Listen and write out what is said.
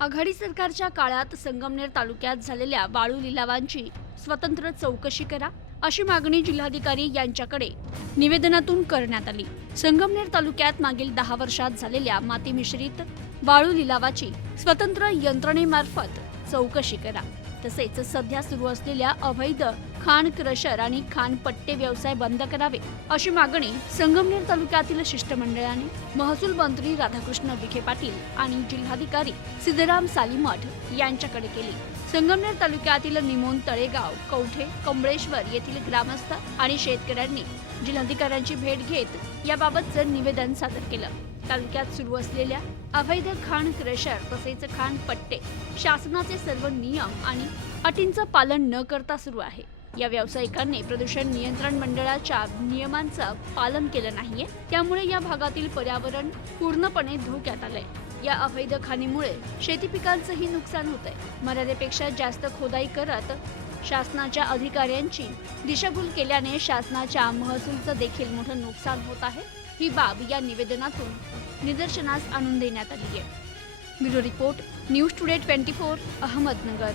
आघाडी सरकारच्या काळात संगमनेर तालुक्यात झालेल्या वाळू लिलावांची स्वतंत्र चौकशी करा अशी मागणी जिल्हाधिकारी यांच्याकडे निवेदनातून करण्यात आली. संगमनेर तालुक्यात मागील दहा वर्षात झालेल्या माती मिश्रित वाळू लिलावाची स्वतंत्र यंत्रणेमार्फत चौकशी करा. तसेच सध्या सुरू असलेल्या अवैध खाण क्रशर आणि खाण पट्टे व्यवसाय बंद करावे अशी मागणी संगमनेर तालुक्यातील शिष्टमंडळाने महसूल मंत्री राधाकृष्ण विखे पाटील आणि जिल्हाधिकारी सिद्धराम सालीमठ यांच्याकडे केली. संगमनेर तालुक्यातील निमोन तळेगाव कवठे कमळेश्वर येथील ग्रामस्थ आणि शेतकऱ्यांनी जिल्हाधिकाऱ्यांची भेट घेत याबाबतचं निवेदन सादर केलं. तालुक्यात सुरू असलेल्या अवैध खाण क्रेशर तसेच खाण पट्टे शासनाचे सर्व नियम आणि अटींचं पालन न करता सुरू आहे. या व्यावसायिकांनी प्रदूषण नियंत्रण मंडळाच्या नियमांचं पालन केलं नाहीये. त्यामुळे या भागातील पर्यावरण पूर्णपणे धोक्यात आलंय. या अवैध खाणीमुळे शेती पिकांचंही नुकसान होतंय. मर्यादेपेक्षा जास्त खोदाई करत शासनाच्या अधिकाऱ्यांची दिशाभूल केल्याने शासनाच्या महसूलचं देखील मोठं नुकसान होत आहे. ही बाब या निवेदनातून निदर्शनास आणून देण्यात आली आहे. Bureau report news today twenty four Ahmednagar.